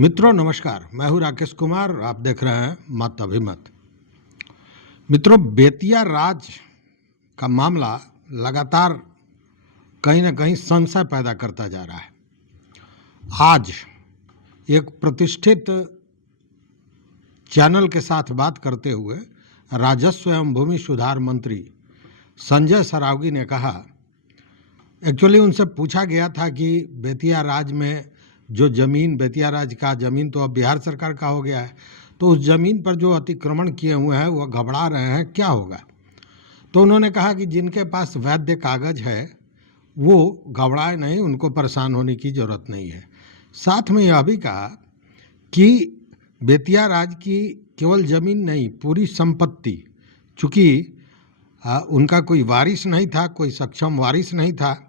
मित्रों नमस्कार, मैं हूं राकेश कुमार। आप देख रहे हैं मत अभिमत। मित्रों, बेतिया राज का मामला लगातार कहीं ना कहीं संशय पैदा करता जा रहा है। आज एक प्रतिष्ठित चैनल के साथ बात करते हुए राजस्व एवं भूमि सुधार मंत्री संजय सरावगी ने कहा, एक्चुअली उनसे पूछा गया था कि बेतिया राज में जो ज़मीन, बेतिया राज का ज़मीन तो अब बिहार सरकार का हो गया है, तो उस ज़मीन पर जो अतिक्रमण किए हुए हैं वह घबरा रहे हैं, क्या होगा। तो उन्होंने कहा कि जिनके पास वैध कागज़ है वो घबराए नहीं, उनको परेशान होने की ज़रूरत नहीं है। साथ में यह भी कहा कि बेतिया राज की केवल ज़मीन नहीं, पूरी संपत्ति, चूँकि उनका कोई वारिस नहीं था, कोई सक्षम वारिस नहीं था,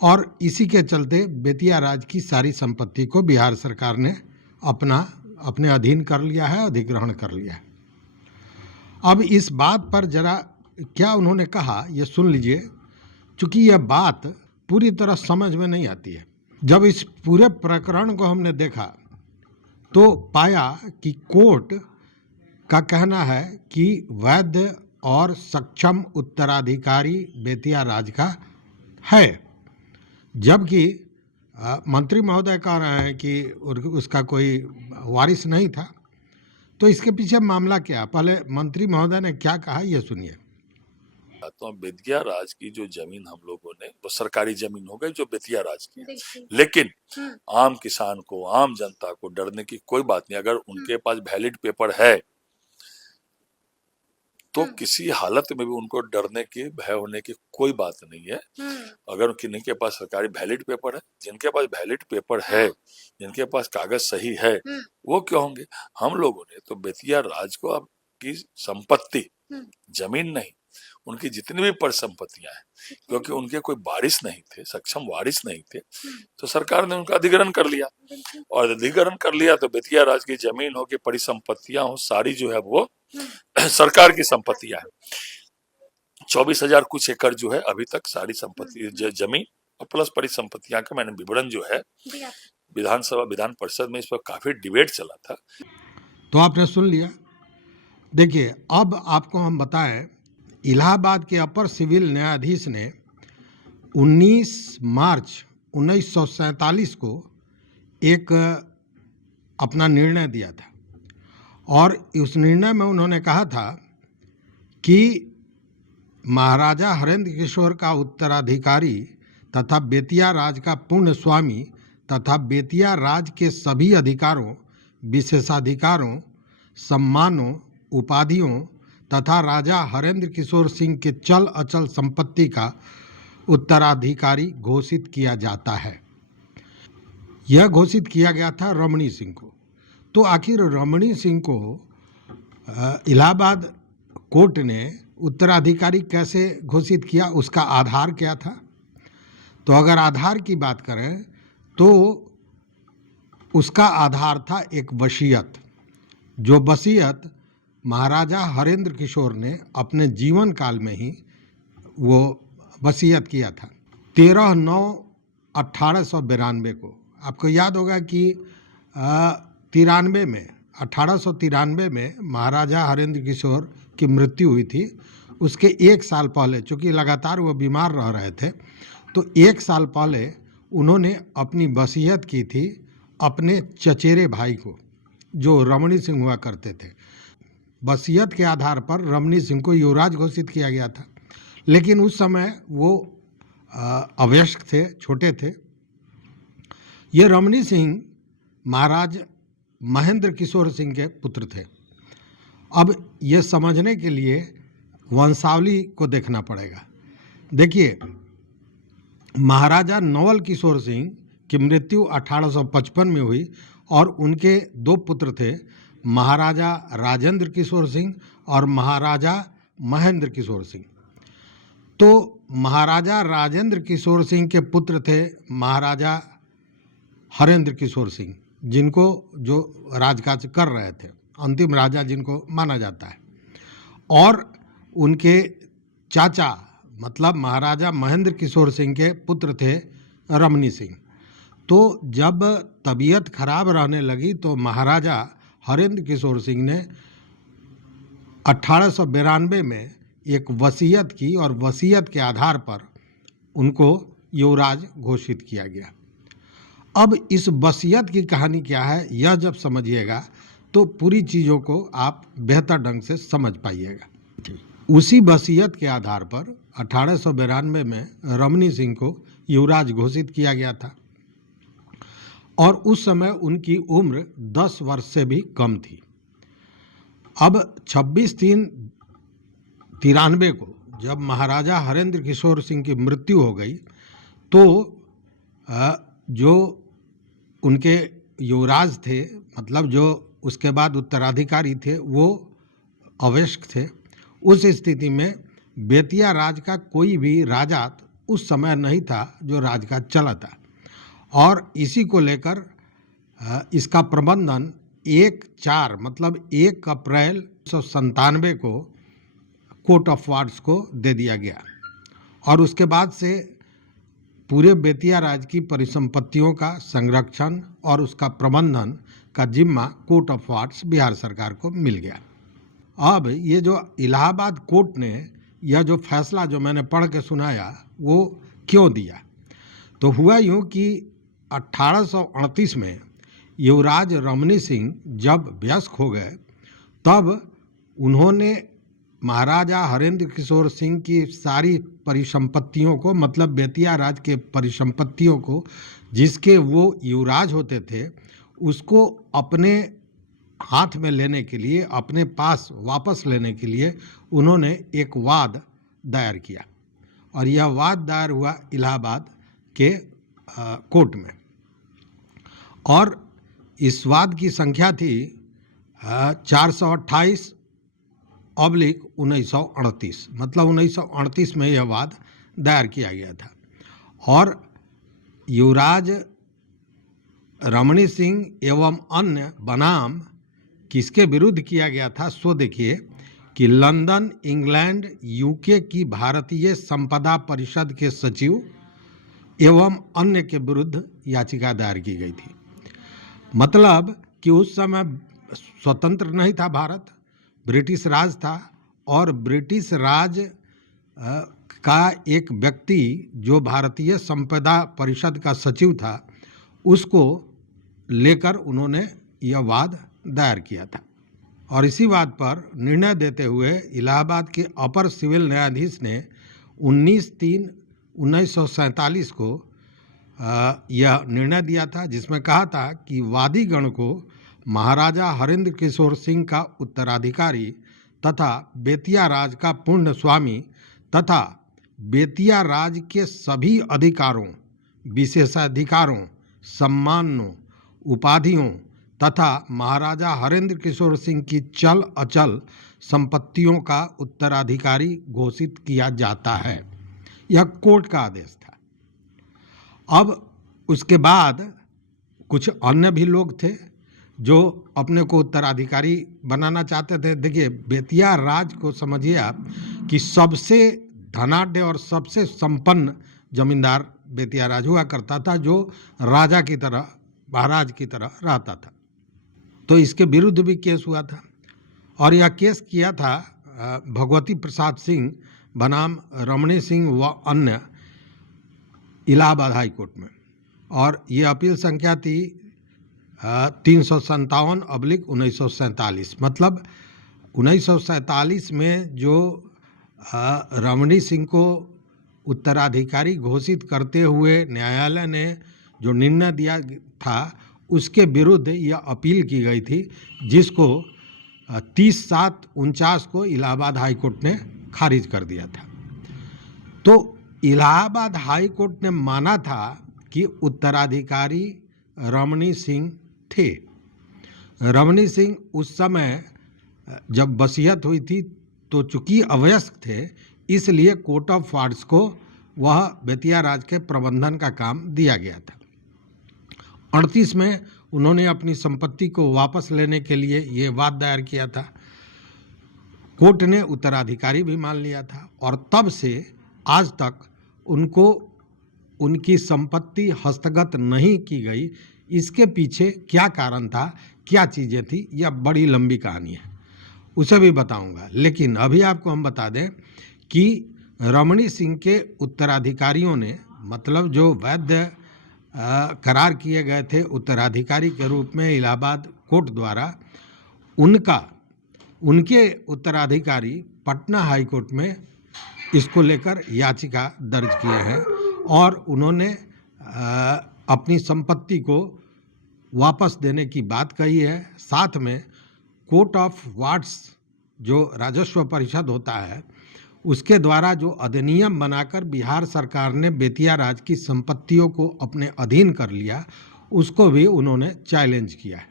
और इसी के चलते बेतिया राज की सारी संपत्ति को बिहार सरकार ने अपने अधीन कर लिया है, अधिग्रहण कर लिया है। अब इस बात पर जरा क्या उन्होंने कहा ये सुन लीजिए, क्योंकि यह बात पूरी तरह समझ में नहीं आती है। जब इस पूरे प्रकरण को हमने देखा तो पाया कि कोर्ट का कहना है कि वैध और सक्षम उत्तराधिकारी बेतिया राज का है, जबकि मंत्री महोदय कह रहे हैं कि उसका कोई वारिस नहीं था। तो इसके पीछे मामला क्या? पहले मंत्री महोदय ने क्या कहा ये सुनिए। तो बेतिया राज की जो जमीन हम लोगों ने, वो सरकारी जमीन हो गई जो बेतिया राज की है, लेकिन आम किसान को, आम जनता को डरने की कोई बात नहीं। अगर उनके पास वैलिड पेपर है तो किसी हालत में भी उनको डरने की, भय होने की कोई बात नहीं है। अगर किन्हीं पास सरकारी वैलिड पेपर है, जिनके पास वैलिड पेपर है, जिनके पास कागज सही है, वो क्यों होंगे। हम लोगों ने तो बेतिया राज को आपकी संपत्ति, जमीन नहीं, उनकी जितनी भी परिसंपत्तियां हैं, क्योंकि उनके कोई वारिस नहीं थे, सक्षम वारिस नहीं थे, तो सरकार ने उनका अधिग्रहण कर लिया। और अधिग्रहण कर लिया तो बेतिया राज की जमीन हो, की परिसंपत्तियां हो, सारी जो है वो सरकार की संपत्तियां हैं। 24,000 कुछ एकड़ जो है अभी तक सारी संपत्ति, जमीन और प्लस परिसंपत्तियां का मैंने विवरण जो है विधानसभा, विधान परिषद में इस पर काफी डिबेट चला था। तो आपने सुन लिया। देखिए, अब आपको हम बताएं, इलाहाबाद के अपर सिविल न्यायाधीश ने 19 मार्च 1947 को एक अपना निर्णय दिया था, और उस निर्णय में उन्होंने कहा था कि महाराजा हरेंद्र किशोर का उत्तराधिकारी तथा बेतिया राज का पूर्ण स्वामी तथा बेतिया राज के सभी अधिकारों, विशेषाधिकारों, सम्मानों, उपाधियों तथा राजा हरेंद्र किशोर सिंह के चल अचल संपत्ति का उत्तराधिकारी घोषित किया जाता है। यह घोषित किया गया था रमणी सिंह को। तो आखिर रमणी सिंह को इलाहाबाद कोर्ट ने उत्तराधिकारी कैसे घोषित किया, उसका आधार क्या था? तो अगर आधार की बात करें तो उसका आधार था एक वसीयत, जो वसीयत महाराजा हरेंद्र किशोर ने अपने जीवन काल में ही वो वसीयत किया था 13/9/1893 को। आपको याद होगा कि 1893 में महाराजा हरेंद्र किशोर की मृत्यु हुई थी। उसके एक साल पहले, चूँकि लगातार वो बीमार रह रहे थे, तो एक साल पहले उन्होंने अपनी वसीयत की थी अपने चचेरे भाई को, जो रमणी सिंह हुआ करते थे। वसीयत के आधार पर रमणी सिंह को युवराज घोषित किया गया था, लेकिन उस समय वो अवयस्क थे, छोटे थे। ये रमणी सिंह महाराज महेंद्र किशोर सिंह के पुत्र थे। अब ये समझने के लिए वंशावली को देखना पड़ेगा। देखिए, महाराजा नवल किशोर सिंह की मृत्यु 1855 में हुई, और उनके दो पुत्र थे, महाराजा राजेंद्र किशोर सिंह और महाराजा महेंद्र किशोर सिंह। तो महाराजा राजेंद्र किशोर सिंह के पुत्र थे महाराजा हरेंद्र किशोर सिंह, जिनको जो राजकाज कर रहे थे, अंतिम राजा जिनको माना जाता है। और उनके चाचा मतलब महाराजा महेंद्र किशोर सिंह के पुत्र थे रमणी सिंह। तो जब तबीयत खराब रहने लगी तो महाराजा हरेंद्र किशोर सिंह ने 1892 में एक वसीयत की और वसीयत के आधार पर उनको युवराज घोषित किया गया। अब इस वसीयत की कहानी क्या है, यह जब समझिएगा तो पूरी चीज़ों को आप बेहतर ढंग से समझ पाइएगा। उसी वसीयत के आधार पर 1892 में रमणी सिंह को युवराज घोषित किया गया था और उस समय उनकी उम्र 10 वर्ष से भी कम थी। अब 26/3/93 को जब महाराजा हरेंद्र किशोर सिंह की मृत्यु हो गई तो जो उनके युवराज थे, मतलब जो उसके बाद उत्तराधिकारी थे, वो अवयस्क थे। उस स्थिति में बेतिया राज का कोई भी राजा उस समय नहीं था जो राजकाज चला था और इसी को लेकर इसका प्रबंधन 1/4 मतलब 1 अप्रैल 1997 को कोर्ट ऑफ वार्ड्स को दे दिया गया और उसके बाद से पूरे बेतिया राज की परिसंपत्तियों का संरक्षण और उसका प्रबंधन का जिम्मा कोर्ट ऑफ वार्ड्स बिहार सरकार को मिल गया। अब ये जो इलाहाबाद कोर्ट ने यह जो फैसला जो मैंने पढ़ के सुनाया वो क्यों दिया, तो हुआ यूँ कि 1838 में युवराज रमणी सिंह जब वयस्क हो गए तब उन्होंने महाराजा हरेंद्र किशोर सिंह की सारी परिसंपत्तियों को, मतलब बेतिया राज के परिसंपत्तियों को जिसके वो युवराज होते थे, उसको अपने हाथ में लेने के लिए, अपने पास वापस लेने के लिए उन्होंने एक वाद दायर किया और यह वाद दायर हुआ इलाहाबाद के कोर्ट में और इस वाद की संख्या थी 428/1938, मतलब 1938 में यह वाद दायर किया गया था और युवराज रमणी सिंह एवं अन्य बनाम किसके विरुद्ध किया गया था, सो देखिए कि लंदन, इंग्लैंड, यूके की भारतीय संपदा परिषद के सचिव एवं अन्य के विरुद्ध याचिका दायर की गई थी। मतलब कि उस समय स्वतंत्र नहीं था भारत, ब्रिटिश राज था और ब्रिटिश राज का एक व्यक्ति जो भारतीय संपदा परिषद का सचिव था उसको लेकर उन्होंने यह वाद दायर किया था और इसी बात पर निर्णय देते हुए इलाहाबाद के अपर सिविल न्यायाधीश ने 19/3/1947 को यह निर्णय दिया था जिसमें कहा था कि वादीगण को महाराजा हरेंद्र किशोर सिंह का उत्तराधिकारी तथा बेतिया राज का पूर्ण स्वामी तथा बेतिया राज के सभी अधिकारों, विशेषाधिकारों, सम्मानों, उपाधियों तथा महाराजा हरेंद्र किशोर सिंह की चल अचल संपत्तियों का उत्तराधिकारी घोषित किया जाता है। यह कोर्ट का आदेश था। अब उसके बाद कुछ अन्य भी लोग थे जो अपने को उत्तराधिकारी बनाना चाहते थे। देखिए, बेतिया राज को समझिए आप कि सबसे धनाढ्य और सबसे संपन्न जमींदार बेतिया राज हुआ करता था जो राजा की तरह, महाराज की तरह रहता था। तो इसके विरुद्ध भी केस हुआ था और यह केस किया था भगवती प्रसाद सिंह बनाम रमणी सिंह व अन्य इलाहाबाद हाई कोर्ट में और ये अपील संख्या थी 357/1947। मतलब 1947 में जो रमणी सिंह को उत्तराधिकारी घोषित करते हुए न्यायालय ने जो निर्णय दिया था उसके विरुद्ध यह अपील की गई थी जिसको 30/7/49 को इलाहाबाद हाई कोर्ट ने खारिज कर दिया था। तो इलाहाबाद हाई कोर्ट ने माना था कि उत्तराधिकारी रमणी सिंह थे। रमणी सिंह उस समय जब वसीयत हुई थी तो चूंकि अवयस्क थे इसलिए कोर्ट ऑफ वार्ड्स को वह बेतिया राज के प्रबंधन का काम दिया गया था। 38 में उन्होंने अपनी संपत्ति को वापस लेने के लिए ये वाद दायर किया था। कोर्ट ने उत्तराधिकारी भी मान लिया था और तब से आज तक उनको उनकी संपत्ति हस्तगत नहीं की गई, इसके पीछे क्या कारण था, क्या चीज़ें थी, यह बड़ी लंबी कहानी है, उसे भी बताऊंगा। लेकिन अभी आपको हम बता दें कि रमणी सिंह के उत्तराधिकारियों ने, मतलब जो वैध करार किए गए थे उत्तराधिकारी के रूप में इलाहाबाद कोर्ट द्वारा, उनके उत्तराधिकारी पटना हाई कोर्ट में इसको लेकर याचिका दर्ज किए हैं और उन्होंने अपनी संपत्ति को वापस देने की बात कही है। साथ में कोर्ट ऑफ वार्ड्स जो राजस्व परिषद होता है, उसके द्वारा जो अधिनियम बनाकर बिहार सरकार ने बेतिया राज की संपत्तियों को अपने अधीन कर लिया, उसको भी उन्होंने चैलेंज किया है।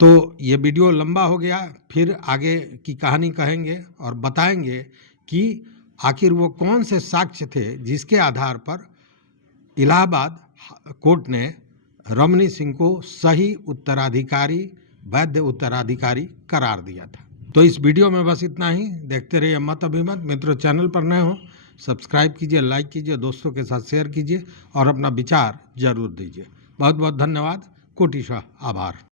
तो ये वीडियो लंबा हो गया, फिर आगे की कहानी कहेंगे और बताएंगे कि आखिर वो कौन से साक्ष्य थे जिसके आधार पर इलाहाबाद कोर्ट ने रमणी सिंह को सही उत्तराधिकारी, वैध उत्तराधिकारी करार दिया था। तो इस वीडियो में बस इतना ही। देखते रहिए मत अभिमत। मित्रों, चैनल पर नए हो सब्सक्राइब कीजिए, लाइक कीजिए, दोस्तों के साथ शेयर कीजिए और अपना विचार जरूर दीजिए। बहुत बहुत धन्यवाद। कोटिशः आभार।